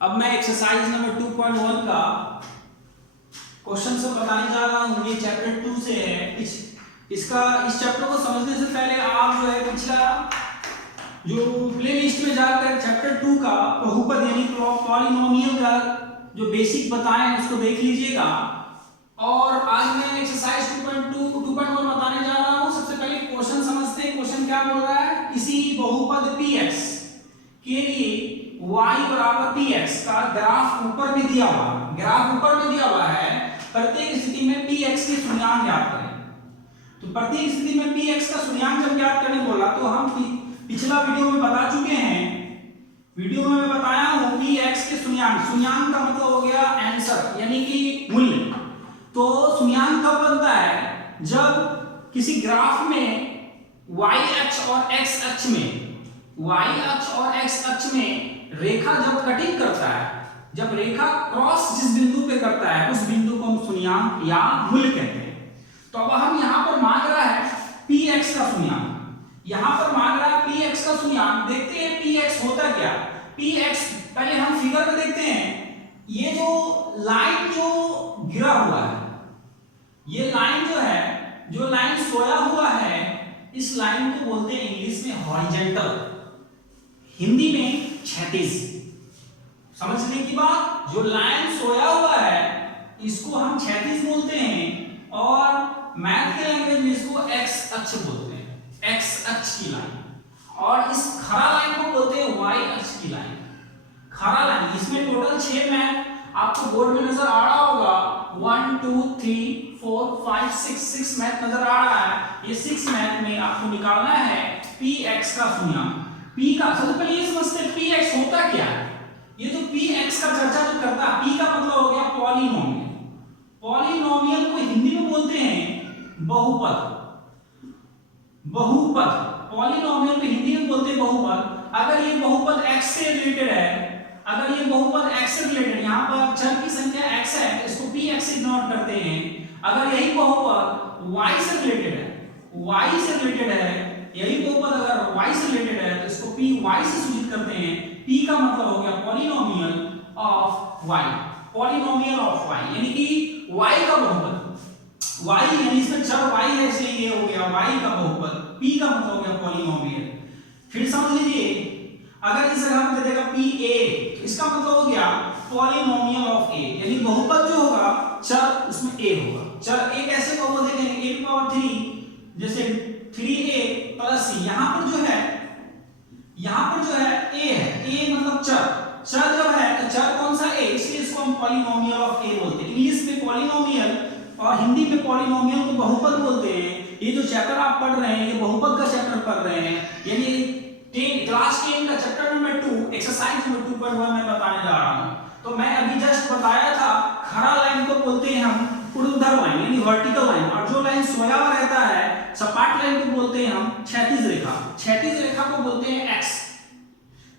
अब मैं exercise number 2.1 का क्वेश्चन से बताने जा रहा हूँ। ये चैप्टर 2 से है। इस चैप्टर को समझने से पहले आप जो है पिछला जो प्लेलिस्ट में जाकर चैप्टर 2 का बहुपद यानी पॉलिनोमियल का जो बेसिक बताए हैं उसको देख लीजिएगा। और आज मैं एक्सरसाइज 2.1 बताने जा रहा हूँ। सबसे पहले क्वेश्चन समझते हैं। क्वेश्चन क्या बोल रहा है? किसी बहुपद px के लिए y बराबर px का ग्राफ ऊपर में दिया हुआ है। प्रत्येक स्थिति में px के शून्यांक ज्ञात करें। तो प्रत्येक स्थिति में px का शून्यांक जब ज्ञात करने बोला तो हम पिछला वीडियो में बता चुके हैं। वीडियो में मैं बताया हूं px के शून्यांक का मतलब हो गया आंसर यानी कि मूल्य। तो शून्यांक कब बनता है? जब किसी ग्राफ में y अक्ष और x अक्ष में रेखा जब कटिंग करता है, जब रेखा क्रॉस जिस बिंदु पे करता है उस बिंदु को हम शून्यांक या मूल्य कहते हैं। तो अब हम यहां पर मांग रहा है px का शून्यांक। यहां पर मांग रहा है px का शून्यांक। देखते हैं px होता क्या। px पहले हम फिगर में देखते हैं। ये जो लाइन जो गिरा हुआ है, ये लाइन जो है, जो लाइन सोया हुआ है, इस लाइन को बोलते हैं इंग्लिश में हॉरिजॉन्टल, हिंदी में क्षैतिज। समझने की बात, जो लाइन सोया हुआ है इसको हम क्षैतिज बोलते हैं और मैथ के लैंग्वेज में इसको एक्स अक्ष बोलते हैं, एक्स अक्ष की लाइन। और इस खड़ा लाइन को बोलते हैं वाई अक्ष की लाइन। खड़ा लाइन, इसमें टोटल 6 मैथ आपको बोर्ड में नजर आ रहा होगा। 1 2 3 4 5 6 मैथ नजर आ रहा है। ये 6 मैथ में आपको निकालना है px का शून्यांक। p का सबसे पहले ये समझते हैं px होता क्या है। ये जो px का चर्चा जो करता है, p का मतलब हो गया पॉलिनोमियल। पॉलिनोमियल को हिंदी में बोलते हैं बहुपद। पॉलिनोमियल को हिंदी में बोलते हैं बहुपद। अगर ये बहुपद x से रिलेटेड है, अगर ये बहुपद x से रिलेटेड, यहाँ पर चर की संख्या x है, इसको px से इग्नोर करते हैं। अगर यही बहुपद y से रिलेटेड है, यही बहुपद अगर y से रिलेटेड है तो इसको py से सूचित करते हैं। p का मतलब हो गया पॉलिनोमियल ऑफ y, यानी कि y का बहुपद। y यानी इसमें चर y है इसलिए ये हो गया y का बहुपद। p का मतलब हो गया पॉलिनोमियल। फिर समझ लीजिए, अगर इस जगह पे दे देगा pa, इसका मतलब हो गया पॉलिनोमियल ऑफ a, यानी बहुपद जो होगा चर उसमें a होगा। चर a कैसे बहुपद देखेंगे? a की पावर 3, जैसे 3a प्लस c। यहाँ पर जो है a है, a मतलब चर जो है तो चर कौन सा a, इसलिए इसको हम पॉलिनोमियल ऑफ a बोलते हैं। इंग्लिश में पॉलिनोमियल और हिंदी में पॉलिनोमियल को बहुपद बोलते हैं। ये जो चैप्टर आप पढ़ रहे हैं ये बहुपद का चैप्टर पढ़ रहे हैं, यानी क्लास 10 का चैप्टर नंबर 2 एक्सरसाइज नंबर 2.1 में बताने जा रहा हूं। तो मैं अभी जस्ट बताया था खड़ा लाइन को बोलते हैं हम ऊर्ध्वाधर लाइन यानी वर्टिकल लाइन, और जो लाइन सोया हुआ रहता है सपाट लाइन को बोलते हैं हम क्षैतिज रेखा। क्षैतिज रेखा को बोलते हैं x,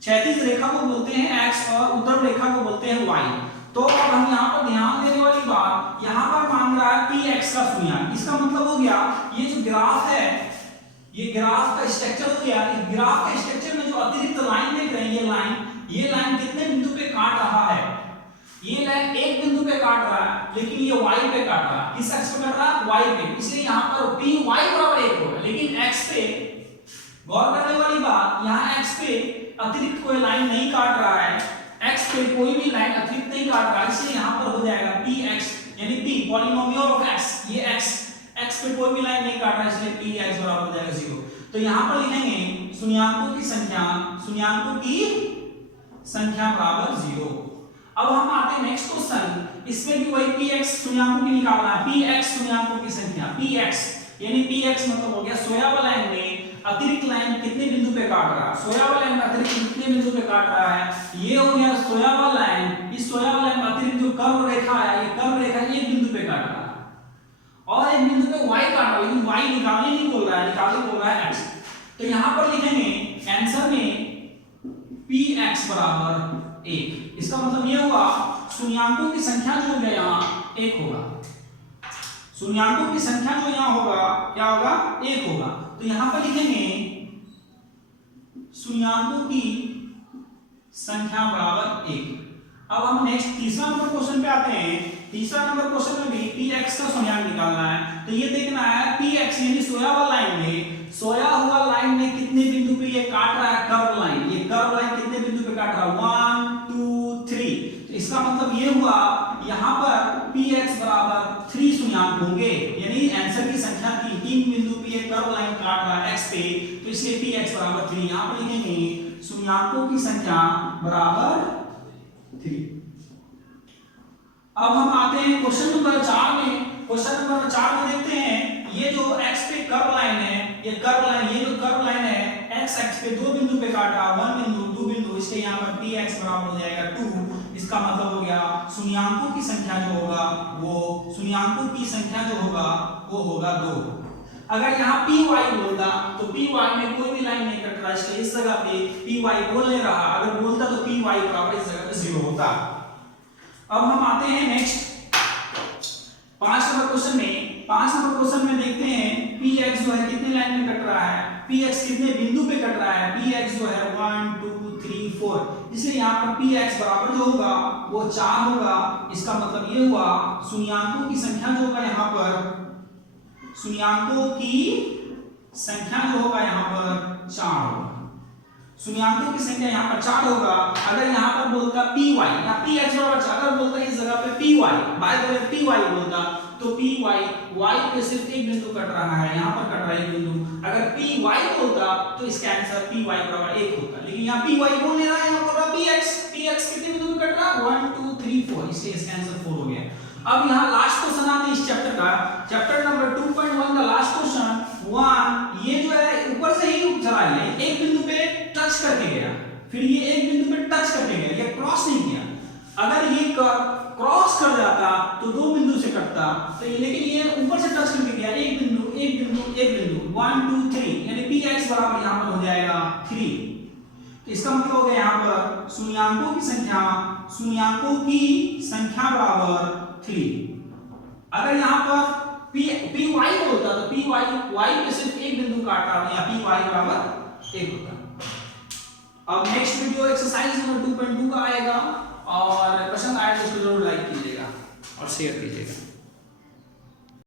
क्षैतिज रेखा को बोलते हैं x और ऊर्ध्वाधर रेखा को बोलते हैं y। तो अब हम यहाँ पर ध्यान देने वाली बात, यहाँ पर मांग रहा है px का शून्यांक। इसका मतलब हो गया ये जो ग्राफ है, ये ग्राफ का स्ट्रक्चर हो गया। इस ग्राफ के स्ट्रक्चर में जो अतिरिक्त लाइन देख रहे हैं, ये लाइन कितने बिंदु पे काट रहा है? ये लाइन एक बिंदु पे काट रहा है, लेकिन ये y पे काट रहा है। किस अक्ष पे काट रहा है? y पे। इसलिए यहाँ पर py बराबर 1 होगा। लेकिन x पे गौर करने वाली बात, यहाँ x पे अतिरिक्त कोई लाइन नहीं काट रहा है, x पे कोई भी लाइन अतिरिक्त नहीं काट रहा है, इसलिए यहाँ पर हो जाएगा px यानी p पॉलिनोमियल ऑफ x। ये x पे कोई भी लाइन नहीं काट रहा है, इसलिए px बराबर हो जाएगा 0। तो यहाँ पर लिखेंगे शून्यांकों की संख्या बराबर 0। अब हम आते हैं नेक्स्ट क्वेश्चन। इसमें भी वही px शून्यांकों की निकालना है। px शून्यांकों की संख्या, px यानी px मतलब हो गया सोया हुआ लाइन में अतिरिक्त लाइन कितने बिंदु पे काट रहा है, सोया हुआ लाइन में अतिरिक्त कितने बिंदु पे काट रहा है। ये हो गया सोया हुआ लाइन। इस सोया हुआ लाइन में अतिरिक्त जो कर्व रेखा है, ये कर्व रेखा एक बिंदु पे काट रहा है और एक बिंदु पे y काट रहा है, लेकिन y निकालने नहीं बोल रहा है, निकालने बोल रहा है x। तो यहां पर लिखेंगे आंसर में px बराबर 1। इसका मतलब ये हुआ शून्यांकों की संख्या जो है यहाँ 1 होगा। शून्यांकों की संख्या जो यहाँ होगा क्या होगा? 1 होगा। तो यहां पर लिखेंगे शून्याकों की संख्या बराबर 1। अब हम नेक्स्ट तीसरा नंबर क्वेश्चन पे आते हैं। तीसरा नंबर क्वेश्चन में भी px का सुनियान निकालना है। तो ये देखना है px यानी सोया हुआ लाइन में कितने बिंदु पे ये काट रहा है कर्व लाइन। ये कर्व लाइन कितने बिंदु पे काट रहा है 1 2 3। तो इसका मतलब ये हुआ यहाँ पर px बराबर 3 सुनियांक होंगे, यानी आंसर की संख्या 3 बिंदु पे ये कर्व लाइन काट रहा है x पे, तो इसलिए px बराबर 3 यहाँ पर लिखेंगे सुनियांकों की संख्या बराबर 3। अब हम आते हैं क्वेश्चन नंबर 4 में। क्वेश्चन नंबर 4 में देखते हैं ये जो x पे कर्व लाइन है, ये जो कर्व लाइन है x पे 2 बिंदु पे काटा, 1 बिंदु 2 बिंदु, इसलिए यहाँ पर px बराबर हो जाएगा 2। इसका मतलब हो गया सुनियांकों की संख्या जो होगा वो होगा 2। अगर यहाँ py बोलता तो py में कोई भी लाइन नहीं कट रहा, इसलिए इस जगह पे py बोल नहीं रहा, अगर बोलता तो py बराबर इस जगह पे 0 होता। अब हम आते हैं नेक्स्ट 5 नंबर क्वेश्चन में। 5 नंबर क्वेश्चन में देखते हैं px जो है कितने लाइन में कट रहा है, px कितने बिंदु पे कट रहा है। px जो है 1 2 3 4, इसलिए यहाँ पर px बराबर जो होगा वो 4 होगा। इसका मतलब ये हुआ सुनियांकों की संख्या जो होगा यहाँ पर 4 होगा। सुनियांकों की संख्या यहाँ पर 4 होगा। अगर यहाँ पर बोलता py या px बराबर 4, अगर बोलता इस जगह पे py by the way py बोलता तो py y पे सिर्फ एक बिंदु कट रहा है, यहाँ पर कट रहा है एक बिंदु। अगर py बोलता तो इसका आंसर py बराबर 1 होता, लेकिन यहाँ py बोल नहीं रहा है, यहाँ बोल रहा px कितने बिंदु पे कट रहा है 1 2 3 4, इसलिए इसका आंसर 4 हो गया। अब यहाँ लास्ट क्वेश्चन आते हैं इस चैप्टर का, चैप्टर नंबर 2.1 का लास्ट क्वेश्चन 1। ये जो है ऊपर से ही चला है, एक बिंदु पे टच करके गया, फिर ये एक बिंदु पे टच करके गया, ये क्रॉस नहीं किया। अगर ये क्रॉस कर जाता तो 2 बिंदु से कटता, तो लेकिन ये ऊपर से टच करके गया, एक बिंदु 1 2 3, यानी px बराबर यहाँ पर हो जाएगा 3। तो इसका मतलब हो गया यहाँ पर सुनियांकों की संख्या बराबर 3। अगर यहाँ पर py बोलता तो py y पे सिर्फ एक बिंदु काटा, या py बराबर 1 होता। अब नेक्स्ट वीडियो एक्सरसाइज नंबर 2.2 का आएगा, और पसंद आए तो उसको जरूर लाइक कीजिएगा और शेयर कीजिएगा।